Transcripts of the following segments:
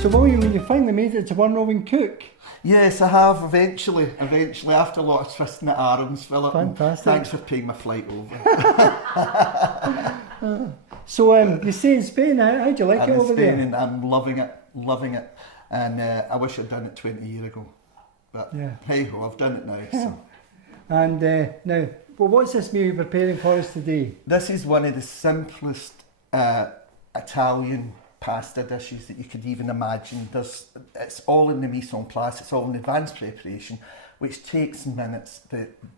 So William, when you finally made it to one roving cook? Yes, I have eventually, after a lot of twisting at arms, Philip. Fantastic. Thanks for paying my flight over. So you stay in Spain, how do you like I'm it in over Spain there? and I'm loving it. And I wish I'd done it 20 years ago. But Yeah. hey ho, I've done it now. So. And now, well, what's this meal you're preparing for us today? This is one of the simplest Italian pasta dishes that you could even imagine. It's all in the mise en place, it's all in advanced preparation, which takes minutes.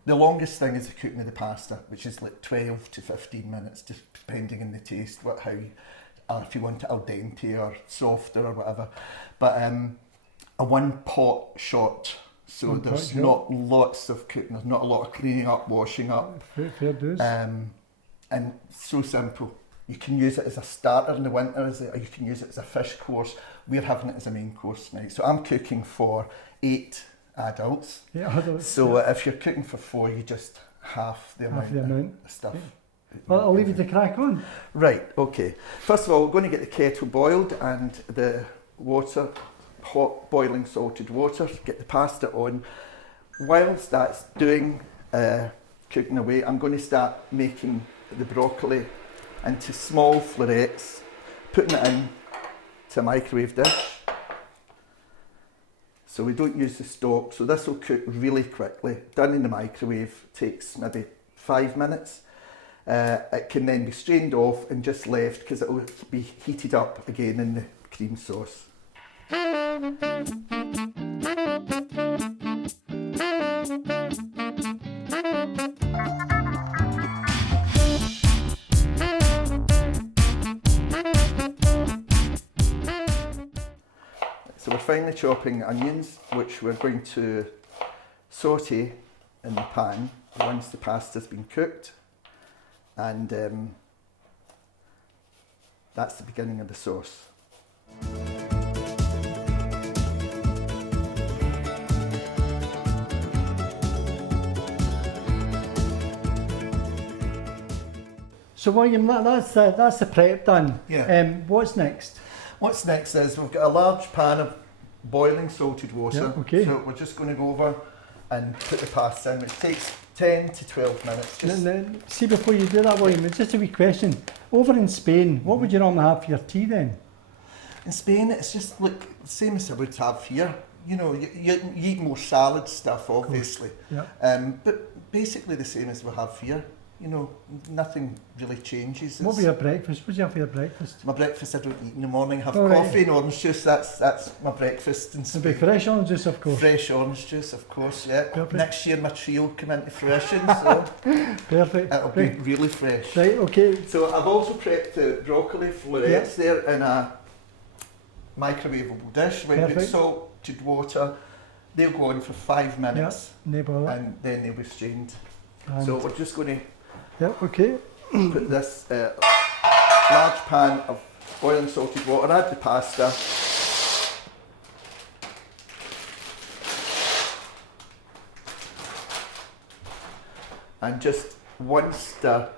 The longest thing is the cooking of the pasta, which is like 12 to 15 minutes, just depending on the taste, if you want it al dente or softer or whatever. But a one pot shot, so there's not lots of cooking, there's not a lot of cleaning up, washing up. Fair dues. And so simple. You can use it as a starter in the winter, or you can use it as a fish course. We're having it as a main course tonight. So I'm cooking for 8 adults. So if you're cooking for 4, you just half the amount of stuff. Yeah. Well, I'll leave you to crack on. Right, okay. First of all, we're going to get the kettle boiled and the water, hot boiling salted water, get the pasta on. Whilst that's cooking away, I'm going to start making the broccoli into small florets, putting it in to a microwave dish. So we don't use the stock, so this will cook really quickly. Done in the microwave, takes maybe 5 minutes. It can then be strained off and just left because it will be heated up again in the cream sauce. So we're finally chopping onions, which we're going to saute in the pan once the pasta's been cooked. And that's the beginning of the sauce. So William, that's the prep done. Yeah. What's next? What's next is we've got a large pan of boiling salted water. Yeah, okay. So we're just going to go over and put the pasta in, which takes 10 to 12 minutes. Now, see, before you do that, William, it's just a wee question. Over in Spain, what would you normally have for your tea then? In Spain, it's just like the same as I would have here. You know, you eat more salad stuff, obviously. Yeah. But basically the same as we have here. You know, nothing really changes. What about your breakfast? What do you have for your breakfast? My breakfast I don't eat in the morning. Have coffee and orange juice. That's my breakfast. And it'll be fresh orange juice, of course. Fresh orange juice, of course. Yeah. Perfect. Next year my tree will come into fruition, so perfect. It'll be really fresh. Right. Okay. So I've also prepped the broccoli florets there in a microwavable dish with salted water. They'll go on for 5 minutes, and then they'll be strained. So we're just going to. Yep, okay. Put this large pan of boiling salted water, add the pasta. And just one stir.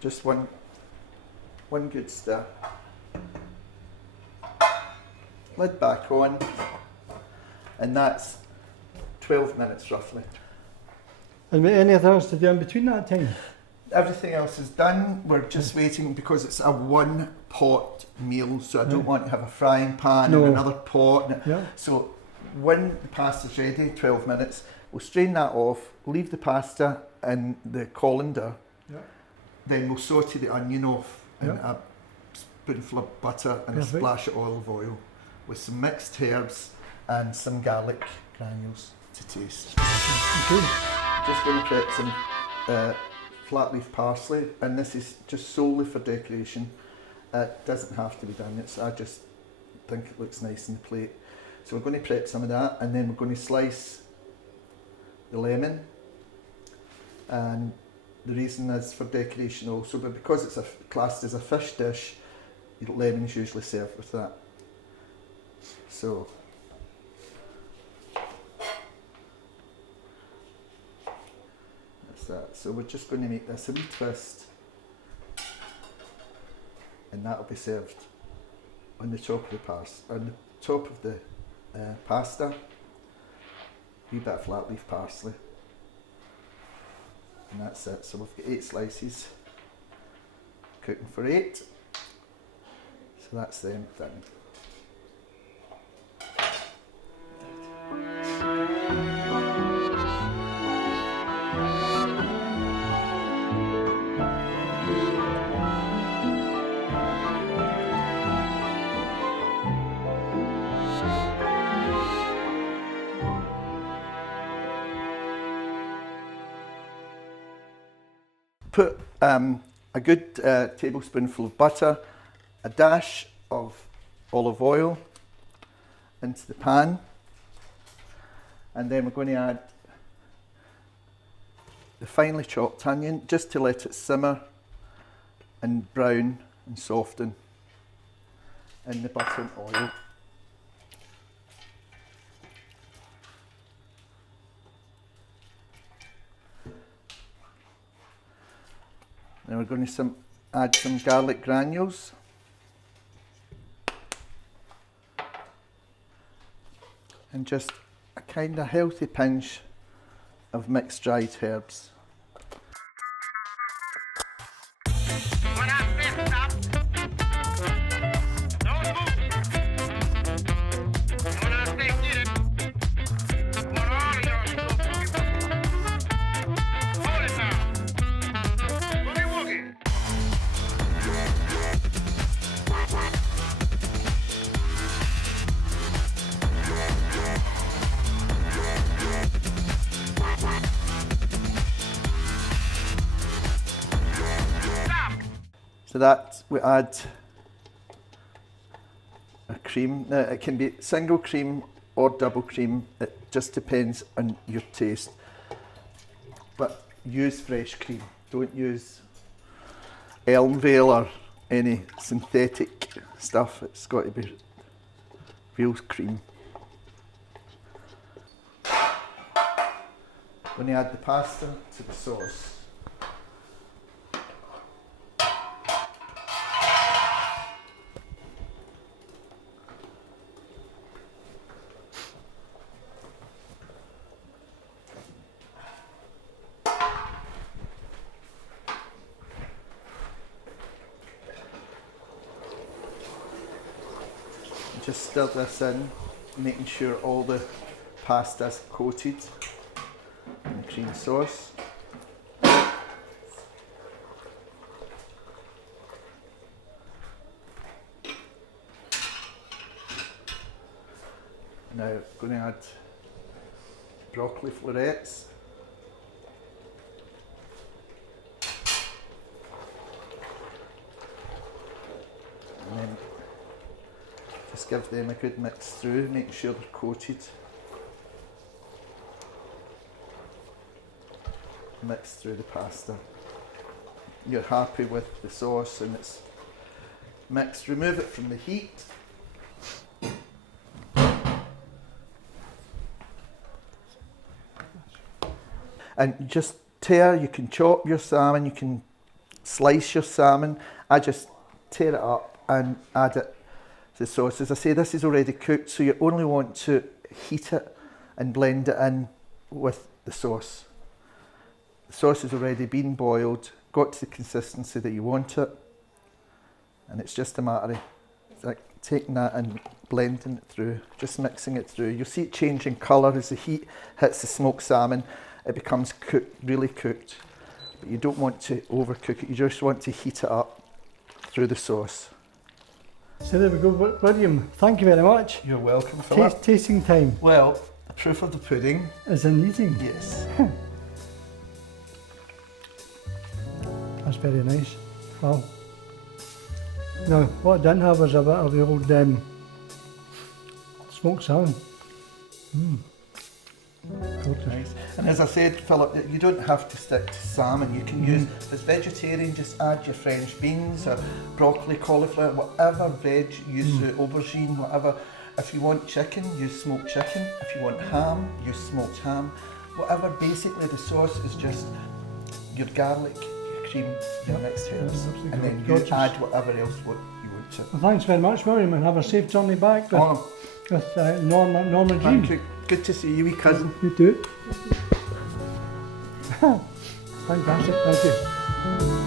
Just one good stir. Lid back on. And that's 12 minutes roughly. And anything else to do in between that time? Everything else is done. We're just waiting because it's a one pot meal, so I don't want to have a frying pan and another pot. So when the pasta's ready, 12 minutes, we'll strain that off, leave the pasta in the colander, then we'll saute the onion off in a spoonful of butter and a splash of olive oil with some mixed herbs and some garlic granules to taste. Okay. Just going to prep some flat leaf parsley, and this is just solely for decoration. It doesn't have to be done. I just think it looks nice in the plate. So we're going to prep some of that, and then we're going to slice the lemon. And the reason is for decoration also, but because it's classed as a fish dish, lemon's usually served with that. So. That. So we're just going to make this a wee twist, and that'll be served on the top of the pasta, a wee bit of flat leaf parsley, and that's it. So we've got 8 slices, cooking for 8. So that's them done. Put a good tablespoonful of butter, a dash of olive oil into the pan, and then we're going to add the finely chopped onion just to let it simmer and brown and soften in the butter and oil. Then we're going to add some garlic granules. And just a kind of healthy pinch of mixed dried herbs. When I say stop, don't move. And when I say get it, I want all of y'all to go boogie. Hold it now. Boogie woogie. So that we add a cream. Now it can be single cream or double cream, it just depends on your taste. But use fresh cream, don't use Elmvale or any synthetic stuff, it's got to be real cream. When you add the pasta to the sauce, just stir this in, making sure all the pasta's coated in the cream sauce. Now I'm going to add broccoli florets. And then just give them a good mix through, making sure they're coated. Mix through the pasta. You're happy with the sauce and it's mixed. Remove it from the heat. And just tear, you can chop your salmon, you can slice your salmon. I just tear it up and add it to the sauce. As I say, this is already cooked, so you only want to heat it and blend it in with the sauce. The sauce has already been boiled, got to the consistency that you want it, and it's just a matter of like taking that and blending it through, just mixing it through. You'll see it changing colour as the heat hits the smoked salmon. It becomes cooked, really cooked, but you don't want to overcook it, you just want to heat it up through the sauce. So there we go, William, thank you very much. You're welcome, Philip. Tasting time Well, the proof of the pudding. is in eating. Yes. That's very nice. Wow. Now, what I didn't have was a bit of the old smoked salmon. Nice. And as I said, Philip, you don't have to stick to salmon. You can use, if it's vegetarian, just add your French beans or broccoli, cauliflower, whatever veg, use aubergine, whatever. If you want chicken, use smoked chicken. If you want ham, use smoked ham. Whatever, basically the sauce is just your garlic, your cream, your mixed herbs, and then you add whatever else what you want That's it. Well, thanks very much, William, and have a safe journey back with, Oh, Norma Jean. thank you. Good to see you, wee cousin. You too. Fantastic, thank you.